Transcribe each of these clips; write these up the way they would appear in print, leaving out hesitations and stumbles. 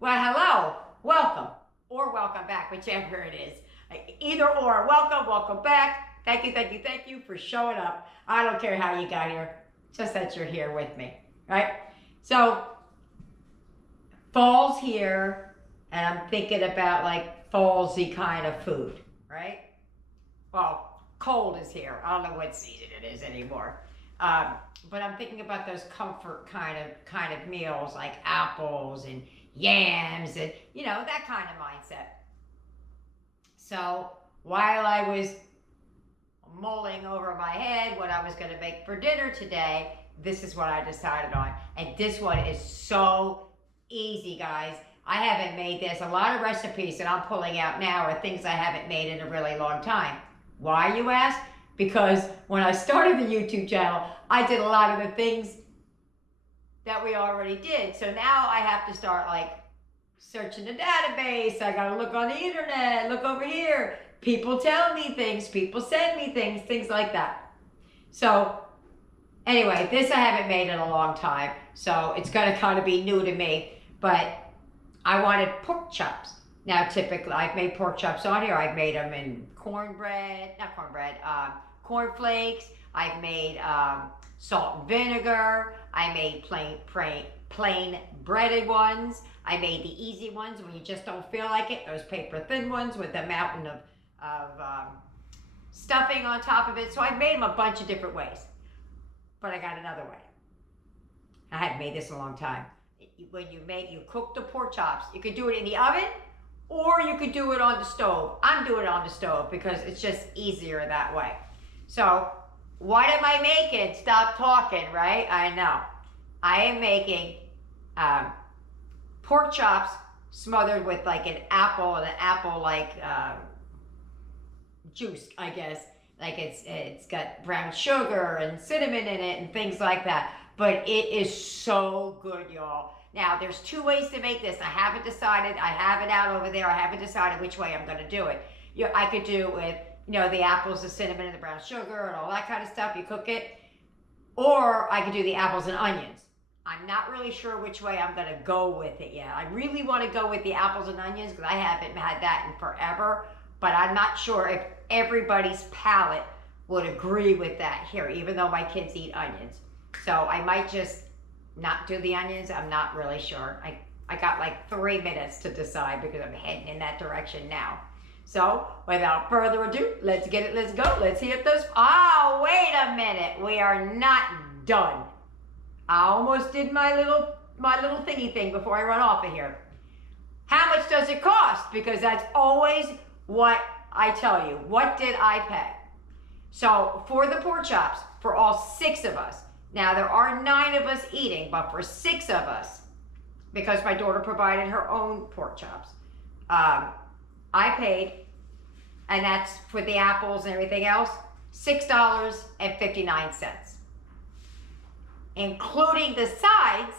Well, hello, welcome, or welcome back, whichever it is. Either or, welcome back. Thank you for showing up. I don't care how you got here, just that you're here with me, right? So, fall's here, and I'm thinking about like fallsy kind of food, right? Well, cold is here. I don't know what season it is anymore. But I'm thinking about those comfort kind of meals like apples and yams and that kind of mindset. So while I was mulling over my head what I was going to make for dinner today, this is what I decided on. And this one is so easy, guys. I haven't made this. A lot of recipes that I'm pulling out now are things I haven't made in a really long time. Why, you ask? Because when I started the YouTube channel, I did a lot of the things that we already did. So now I have to start like searching the database. I gotta look on the internet, look over here. People tell me things, people send me things like that. So anyway, this I haven't made in a long time. So it's gonna kind of be new to me. But I wanted pork chops. Now typically I've made pork chops on here. I've made them in cornflakes. I've made salt and vinegar. I made plain breaded ones. I made the easy ones when you just don't feel like it. Those paper thin ones with a mountain of stuffing on top of it. So I've made them a bunch of different ways. But I got another way. I haven't made this in a long time. When you cook the pork chops, you could do it in the oven or you could do it on the stove. I'm doing it on the stove because it's just easier that way. So what am I making? Stop talking, right? I know. I am making pork chops smothered with like an apple like juice, I guess. Like it's got brown sugar and cinnamon in it and things like that. But it is so good, y'all. Now, there's two ways to make this. I haven't decided. I have it out over there. I haven't decided which way I'm going to do it. I could do it with, the apples, the cinnamon, and the brown sugar, and all that kind of stuff. You cook it. Or I could do the apples and onions. I'm not really sure which way I'm going to go with it yet. I really want to go with the apples and onions because I haven't had that in forever. But I'm not sure if everybody's palate would agree with that here, even though my kids eat onions. So I might just not do the onions. I'm not really sure. I got like 3 minutes to decide because I'm heading in that direction now. So without further ado, let's get it. Let's go. Let's see if those. Oh, wait a minute. We are not done. I almost did my little thingy thing before I run off of here. How much does it cost? Because that's always what I tell you. What did I pay? So for the pork chops, for all 6 of us. Now, there are 9 of us eating, but for 6 of us, because my daughter provided her own pork chops, I paid, and that's for the apples and everything else, $6.59. Including the sides,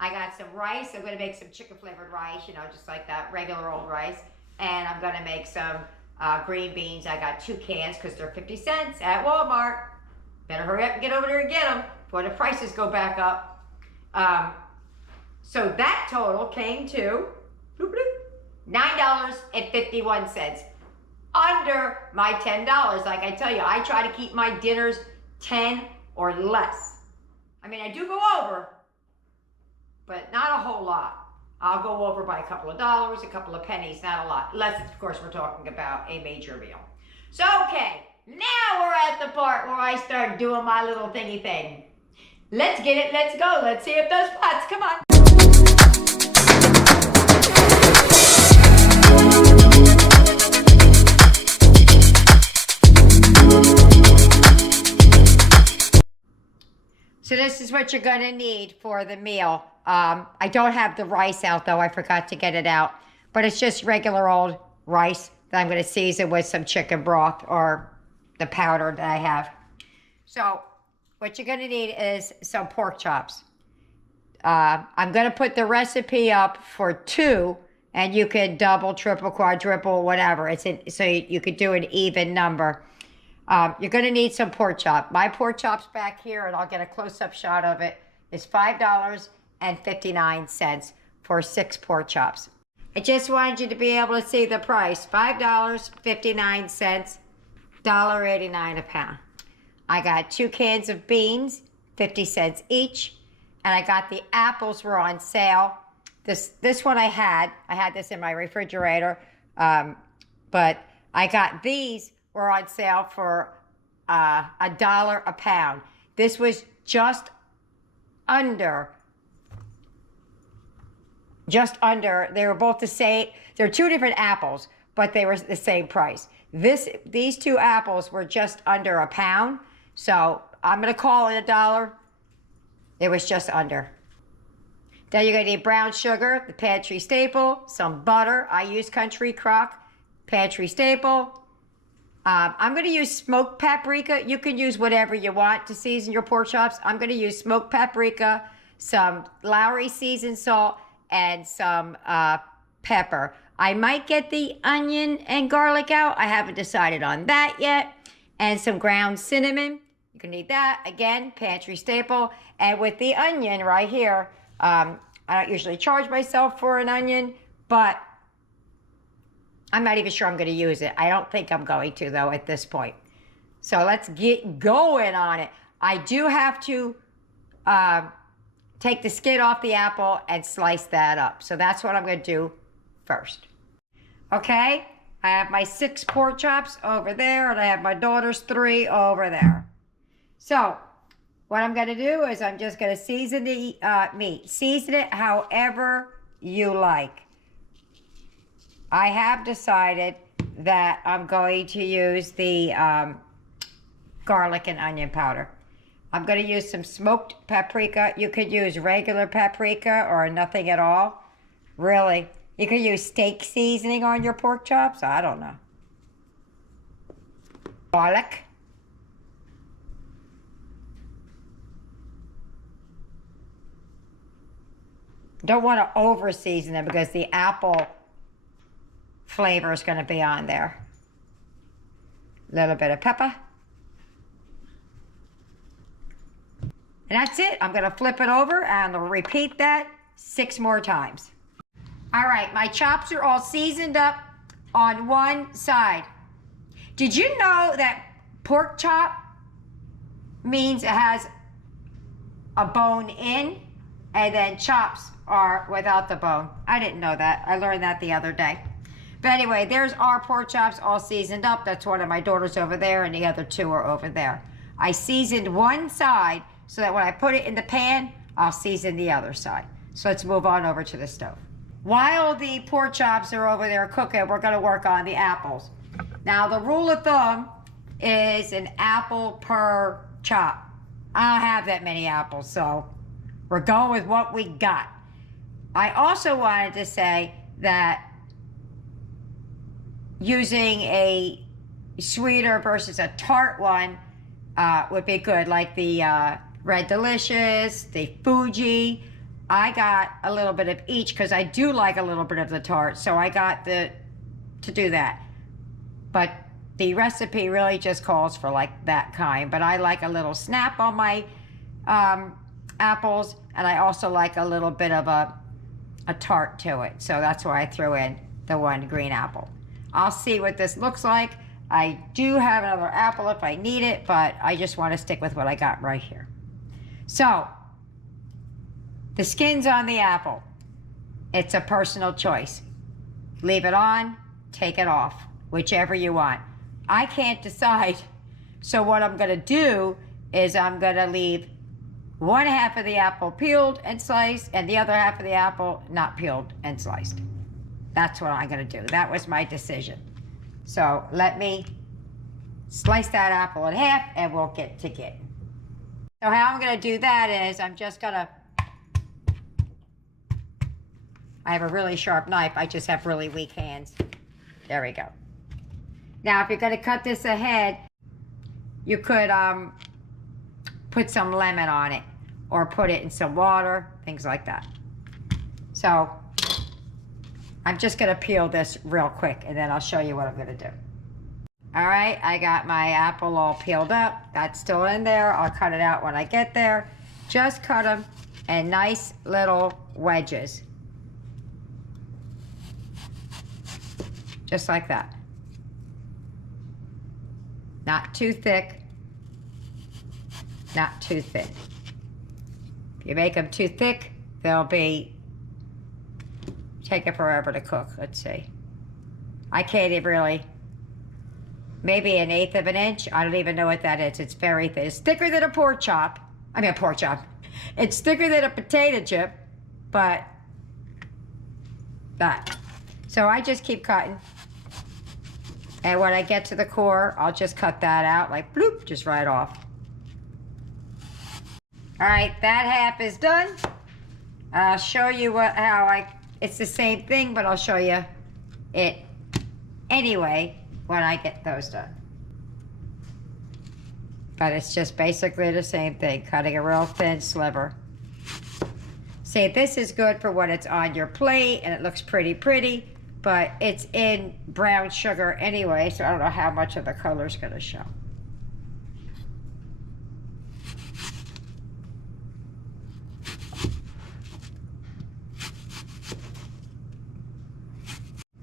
I got some rice. I'm going to make some chicken-flavored rice, just like that regular old rice. And I'm going to make some green beans. I got 2 cans because they're 50 cents at Walmart. Better hurry up and get over there and get them before the prices go back up. So that total came to $9.51. Under my $10. Like I tell you, I try to keep my dinners 10 or less. I mean, I do go over, but not a whole lot. I'll go over by a couple of dollars, a couple of pennies, not a lot. Unless, of course, we're talking about a major meal. So, okay. Now we're at the part where I start doing my little thingy thing. Let's get it. Let's go. Let's see if those pots. Come on. So this is what you're going to need for the meal. I don't have the rice out, though. I forgot to get it out. But it's just regular old rice that I'm going to season with some chicken broth or the powder that I have. So what you're going to need is some pork chops. I'm going to put the recipe up for 2, and you can double, triple, quadruple, whatever. So you could do an even number. You're going to need some pork chop. My pork chops back here, and I'll get a close-up shot of it, is $5.59 for 6 pork chops. I just wanted you to be able to see the price. $5.59, $1.89 a pound. I got 2 cans of beans, 50 cents each. And I got the apples were on sale. This one I had this in my refrigerator. But I got these were on sale for $1 a pound. This was just under. They were both the same. They're 2 different apples, but they were the same price. These 2 apples were just under a pound. So I'm gonna call it $1. It was just under. Then you're gonna need brown sugar, the pantry staple, some butter. I use country crock, pantry staple. I'm gonna use smoked paprika. You can use whatever you want to season your pork chops. I'm gonna use smoked paprika, some Lowry seasoned salt, and some pepper. I might get the onion and garlic out. I haven't decided on that yet. And some ground cinnamon. You can need that. Again, pantry staple. And with the onion right here, I don't usually charge myself for an onion, but I'm not even sure I'm going to use it. I don't think I'm going to, though, at this point. So let's get going on it. I do have to take the skin off the apple and slice that up. So that's what I'm going to do first. Okay, I have my 6 pork chops over there, and I have my daughter's 3 over there. So what I'm going to do is I'm just going to season the meat. Season it however you like. I have decided that I'm going to use the garlic and onion powder. I'm going to use some smoked paprika. You could use regular paprika or nothing at all. Really. You could use steak seasoning on your pork chops. I don't know. Garlic. Don't want to over season them because the apple flavor is going to be on there. A little bit of pepper. And that's it. I'm going to flip it over and I'll repeat that 6 more times. All right, my chops are all seasoned up on one side. Did you know that pork chop means it has a bone in and then chops are without the bone? I didn't know that. I learned that the other day. But anyway, there's our pork chops all seasoned up. That's one of my daughters over there and the other 2 are over there. I seasoned one side so that when I put it in the pan, I'll season the other side. So let's move on over to the stove. While the pork chops are over there cooking, we're gonna work on the apples. Now the rule of thumb is an apple per chop. I don't have that many apples, so we're going with what we got. I also wanted to say that using a sweeter versus a tart one would be good, like the Red Delicious, the Fuji. I got a little bit of each because I do like a little bit of the tart, so I got to do that. But the recipe really just calls for like that kind, but I like a little snap on my apples, and I also like a little bit of a tart to it, so that's why I threw in the 1 green apple. I'll see what this looks like. I do have another apple if I need it, but I just want to stick with what I got right here. So, the skin's on the apple. It's a personal choice. Leave it on, take it off, whichever you want. I can't decide, so what I'm gonna do is I'm gonna leave 1/2 of the apple peeled and sliced, and the other half of the apple not peeled and sliced. That's what I'm gonna do. That was my decision. So let me slice that apple in half and we'll get to getting. So how I'm gonna do that is I'm just gonna, I have a really sharp knife, I just have really weak hands. There we go. Now if you're gonna cut this ahead, you could put some lemon on it or put it in some water, things like that. So I'm just gonna peel this real quick and then I'll show you what I'm gonna do. All right, I got my apple all peeled up. That's still in there. I'll cut it out when I get there. Just cut them in nice little wedges. Just like that. Not too thick, not too thin. If you make them too thick, they'll be taking forever to cook. Let's see. I can't even really, maybe 1/8 of an inch. I don't even know what that is. It's very thin. It's thicker than a pork chop. I mean, a pork chop. It's thicker than a potato chip, but that. So I just keep cutting. And when I get to the core, I'll just cut that out, like bloop, just right off. All right, that half is done. I'll show you it's the same thing, but I'll show you it anyway when I get those done. But it's just basically the same thing, cutting a real thin sliver. See, this is good for when it's on your plate and it looks pretty, but it's in brown sugar anyway, so I don't know how much of the color's gonna show.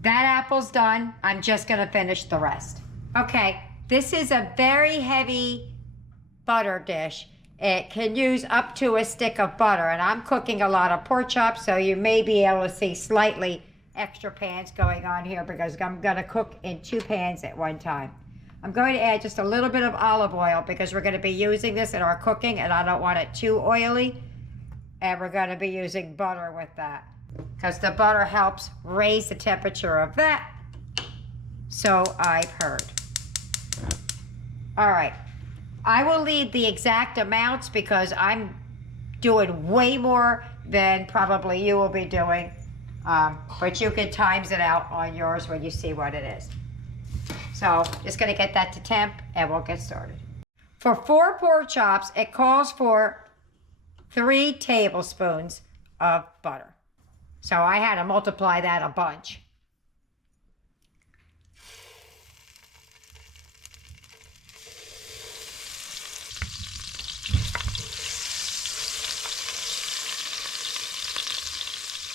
That apple's done. I'm just gonna finish the rest. Okay, this is a very heavy butter dish. It can use up to a stick of butter, and I'm cooking a lot of pork chops, so you may be able to see slightly extra pans going on here because I'm gonna cook in 2 pans at one time. I'm going to add just a little bit of olive oil because we're gonna be using this in our cooking and I don't want it too oily. And we're gonna be using butter with that because the butter helps raise the temperature of that. So I've heard. All right, I will leave the exact amounts because I'm doing way more than probably you will be doing. But you can times it out on yours when you see what it is. So just gonna get that to temp and we'll get started. For 4 pork chops, it calls for 3 tablespoons of butter. So I had to multiply that a bunch.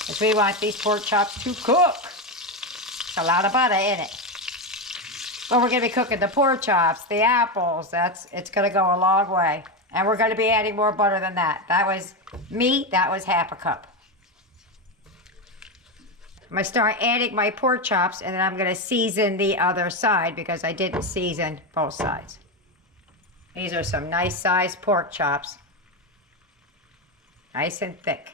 Because we want these pork chops to cook. It's a lot of butter in it. But we're going to be cooking the pork chops, the apples. It's going to go a long way. And we're going to be adding more butter than that. That was meat. That was half a cup. I'm going to start adding my pork chops, and then I'm going to season the other side because I didn't season both sides. These are some nice sized pork chops. Nice and thick.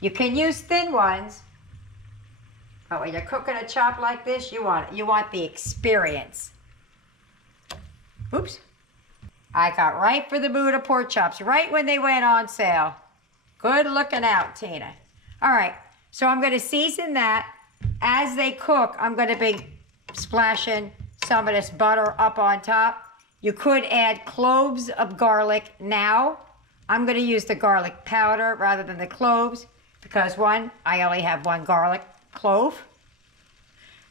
You can use thin ones, but when you're cooking a chop like this, you want the experience. Oops. I got right for the mood of pork chops, right when they went on sale. Good looking out, Tina. All right, so I'm gonna season that. As they cook, I'm gonna be splashing some of this butter up on top. You could add cloves of garlic now. I'm gonna use the garlic powder rather than the cloves. Because 1, I only have 1 garlic clove,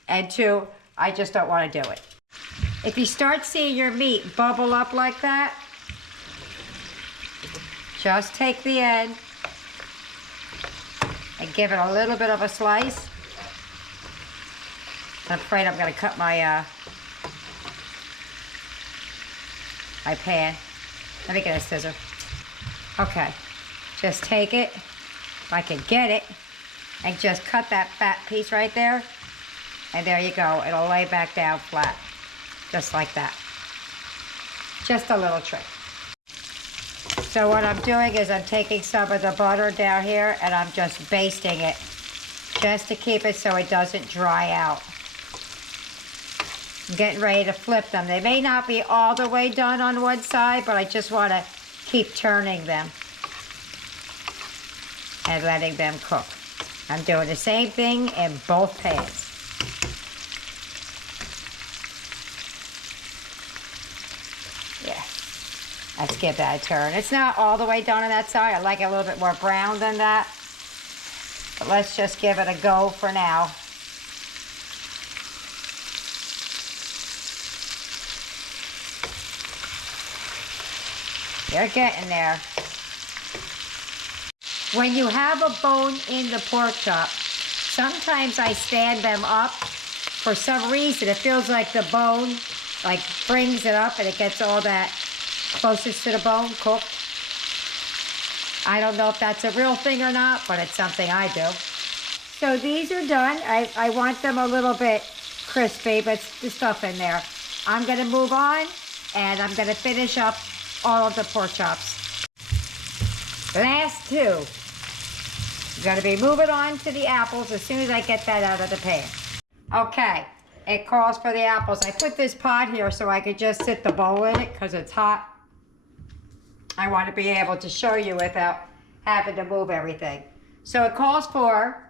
and 2, I just don't want to do it. If you start seeing your meat bubble up like that, just take the end and give it a little bit of a slice. I'm afraid I'm going to cut my my pan. Let me get a scissor. Okay, just take it. If I can get it, and just cut that fat piece right there, and there you go. It'll lay back down flat, just like that. Just a little trick. So what I'm doing is I'm taking some of the butter down here and I'm just basting it, just to keep it so it doesn't dry out. I'm getting ready to flip them. They may not be all the way done on one side, but I just want to keep turning them and letting them cook. I'm doing the same thing in both pans. Yeah, let's give that a turn. It's not all the way done on that side. I like it a little bit more brown than that. But let's just give it a go for now. You're getting there. When you have a bone in the pork chop, sometimes I stand them up. For some reason, it feels like the bone, like, brings it up and it gets all that closest to the bone cooked. I don't know if that's a real thing or not, but it's something I do. So these are done. I want them a little bit crispy, but the stuff in there. I'm gonna move on and I'm gonna finish up all of the pork chops. Last two. I'm gonna be moving on to the apples as soon as I get that out of the pan. Okay, it calls for the apples. I put this pot here so I could just sit the bowl in it because it's hot. I want to be able to show you without having to move everything. So it calls for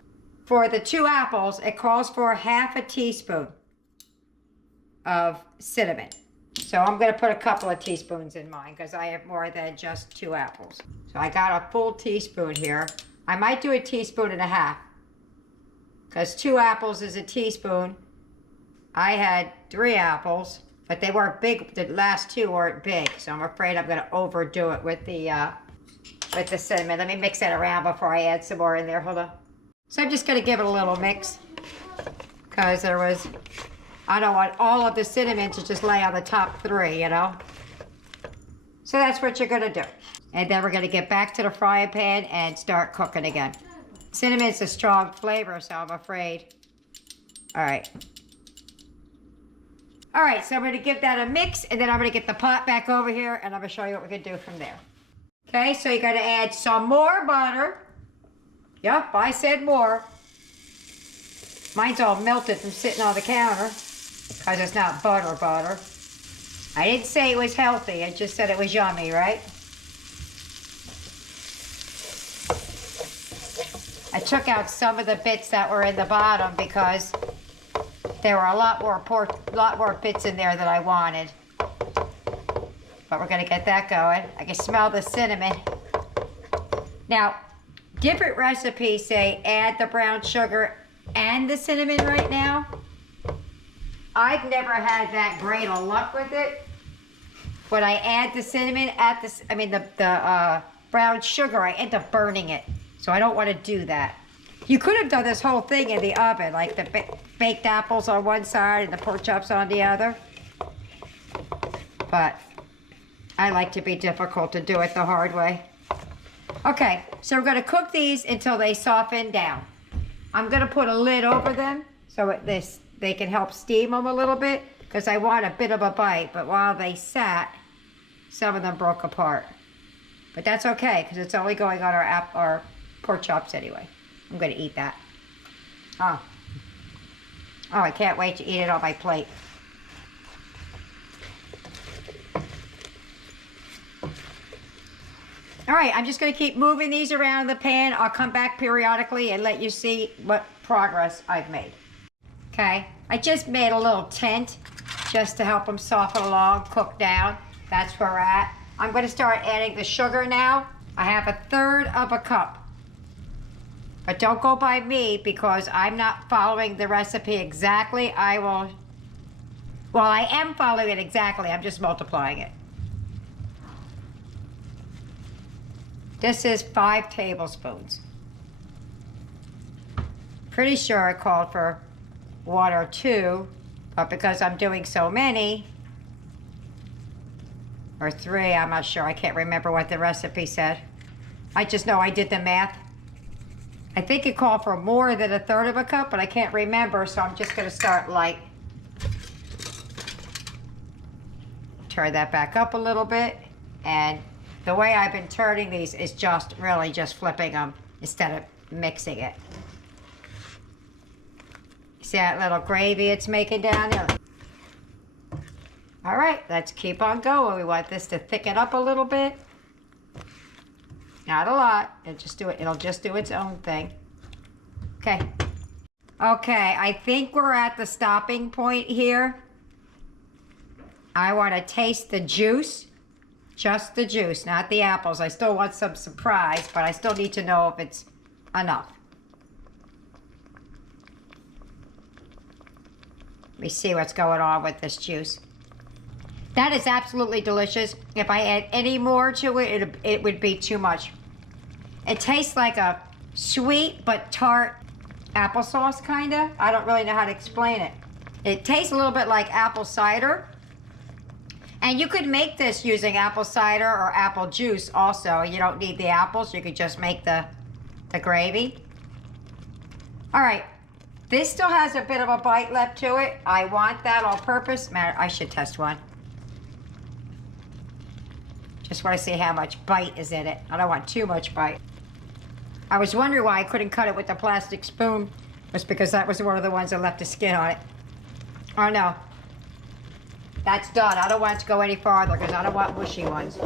the 2 apples, it calls for ½ a teaspoon of cinnamon. So I'm going to put a couple of teaspoons in mine because I have more than just 2 apples. So I got a full teaspoon here. I might do a teaspoon and a half because 2 apples is a teaspoon. I had 3 apples, but they weren't big. The last 2 weren't big, so I'm afraid I'm going to overdo it with the cinnamon. Let me mix that around before I add some more in there. Hold on. So I'm just going to give it a little mix because I don't want all of the cinnamon to just lay on the top 3, you know. So that's what you're going to do. And then we're going to get back to the frying pan and start cooking again. Cinnamon's a strong flavor, so I'm afraid. All right. All right, so I'm going to give that a mix, and then I'm going to get the pot back over here, and I'm going to show you what we can do from there. Okay, so you're going to add some more butter. Yep, I said more. Mine's all melted from sitting on the counter because it's not butter. I didn't say it was healthy, I just said it was yummy, right? I took out some of the bits that were in the bottom because there were a lot more bits in there than I wanted. But we're gonna get that going. I can smell the cinnamon. Now, different recipes say add the brown sugar and the cinnamon right now. I've never had that great of luck with it. When I add the cinnamon the brown sugar, I end up burning it. So I don't want to do that. You could have done this whole thing in the oven, like the baked apples on one side and the pork chops on the other. But I like to be difficult to do it the hard way. Okay, so we're going to cook these until they soften down. I'm going to put a lid over them so they can help steam them a little bit because I want a bit of a bite. But while they sat, some of them broke apart. But that's okay because it's only going on our pork chops anyway. I'm going to eat that. Oh, I can't wait to eat it on my plate. All right, I'm just going to keep moving these around the pan. I'll come back periodically and let you see what progress I've made. Okay, I just made a little tent just to help them soften along, cook down. That's where we're at. I'm going to start adding the sugar now. I have 1/3 cup. But don't go by me because I'm not following the recipe exactly. I am following it exactly. I'm just multiplying it. This is 5 tablespoons. Pretty sure it called for 1 or 2, but because I'm doing so many, or 3, I'm not sure. I can't remember what the recipe said. I just know I did the math. I think it called for more than 1/3 cup, but I can't remember, so I'm just going to start light. Turn that back up a little bit, and the way I've been turning these is really just flipping them instead of mixing it. See that little gravy it's making down there? All right, let's keep on going. We want this to thicken up a little bit. Not a lot. It'll just do its own thing. Okay. Okay, I think we're at the stopping point here. I want to taste the juice. Just the juice, not the apples. I still want some surprise, but I still need to know if it's enough. Let me see what's going on with this juice. That is absolutely delicious. If I add any more to it, it would be too much. It tastes like a sweet but tart applesauce, kinda. I don't really know how to explain it. It tastes a little bit like apple cider. And you could make this using apple cider or apple juice also. You don't need the apples. You could just make the gravy. All right. This still has a bit of a bite left to it. I want that on purpose. Man, I should test one. Just want to see how much bite is in it. I don't want too much bite. I was wondering why I couldn't cut it with the plastic spoon. It's because that was one of the ones that left the skin on it. Oh no. That's done. I don't want it to go any farther because I don't want mushy ones.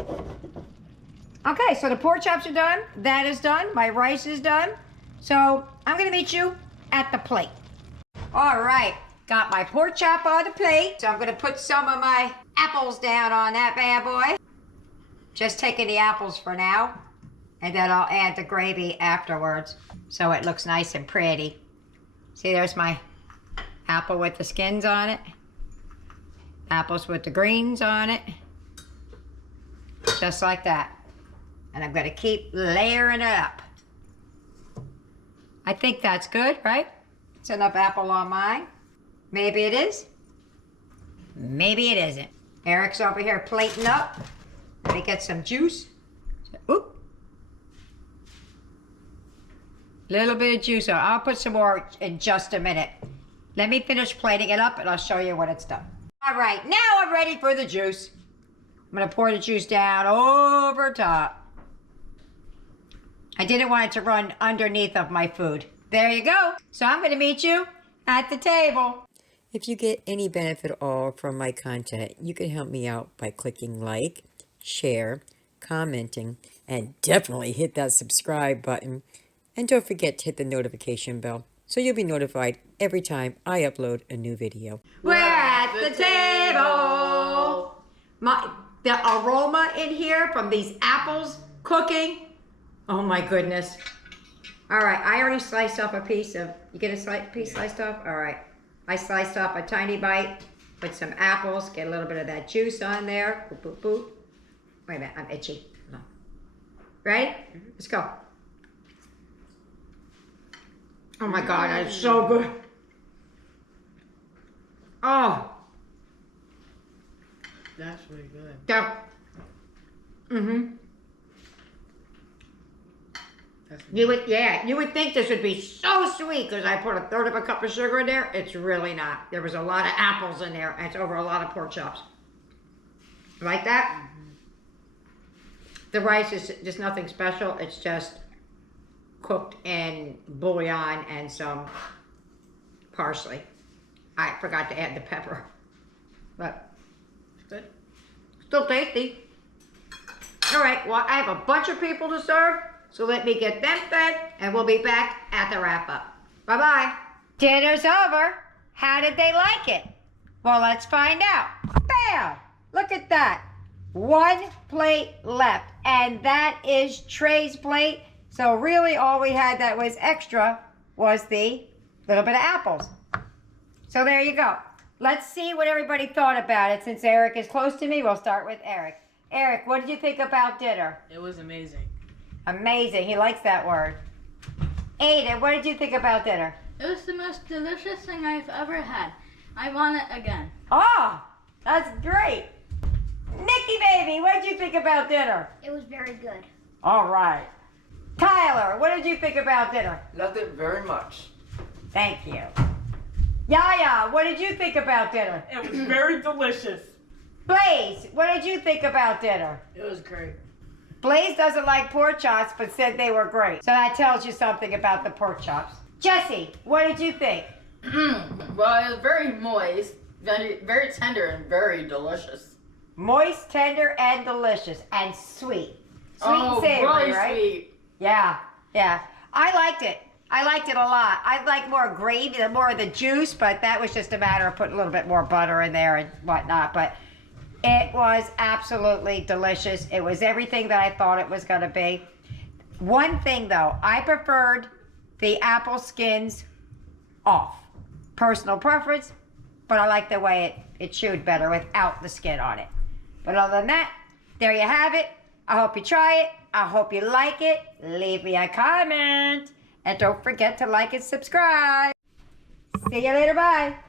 Okay, so the pork chops are done. That is done. My rice is done. So I'm going to meet you at the plate. All right, got my pork chop on the plate. So I'm going to put some of my apples down on that bad boy. Just taking the apples for now. And then I'll add the gravy afterwards. So it looks nice and pretty. See, there's my apple with the skins on it. Apples with the greens on it. Just like that. And I'm gonna keep layering it up. I think that's good, right? It's enough apple on mine. Maybe it is. Maybe it isn't. Eric's over here plating up. Let me get some juice. Oop. Little bit of juice. I'll put some more in just a minute. Let me finish plating it up and I'll show you when it's done. All right, now I'm ready for the juice. I'm gonna pour the juice down over top. I didn't want it to run underneath of my food. There you go. So I'm gonna meet you at the table. If you get any benefit at all from my content, you can help me out by clicking like, share, commenting, and definitely hit that subscribe button. And don't forget to hit the notification bell so you'll be notified every time I upload a new video. We're at the table. The aroma in here from these apples cooking. Oh my goodness. All right, I already sliced off a piece of, you get a piece sliced off? All right. I sliced off a tiny bite, put some apples, get a little bit of that juice on there. Boop, boop, boop. Wait a minute, I'm itchy. No. Ready? Let's go. Oh my God, that's so good. Oh. That's really good. Yeah. Mm-hmm. You would think this would be so sweet because I put a third of a cup of sugar in there. It's really not. There was a lot of apples in there and it's over a lot of pork chops. Like that? Mm-hmm. The rice is just nothing special. It's just cooked in bouillon and some parsley. I forgot to add the pepper, but it's good. Still tasty. All right, well, I have a bunch of people to serve, so let me get them fed, and we'll be back at the wrap-up. Bye-bye. Dinner's over. How did they like it? Well, let's find out. Bam! Look at that. One plate left, and that is Trey's plate. So really all we had that was extra was the little bit of apples. So there you go. Let's see what everybody thought about it. Since Eric is close to me, we'll start with Eric. Eric, what did you think about dinner? It was amazing. Amazing. He likes that word. Aiden, what did you think about dinner? It was the most delicious thing I've ever had. I want it again. Oh, that's great. Nikki, baby, what did you think about dinner? It was very good. All right. Tyler, what did you think about dinner? Loved it very much. Thank you. Yaya, what did you think about dinner? It was very delicious. Blaze, what did you think about dinner? It was great. Blaze doesn't like pork chops, but said they were great. So that tells you something about the pork chops. Jesse, what did you think? Well, it was very moist, very tender, and very delicious. Moist, tender, and delicious, and sweet. Sweet and savory, really right? Sweet. Yeah. I liked it. I liked it a lot. I'd like more gravy, more of the juice, but that was just a matter of putting a little bit more butter in there and whatnot. But it was absolutely delicious. It was everything that I thought it was going to be. One thing, though, I preferred the apple skins off. Personal preference, but I like the way it chewed better without the skin on it. But other than that, there you have it. I hope you try it. I hope you like it. Leave me a comment. And don't forget to like and subscribe. See you later. Bye.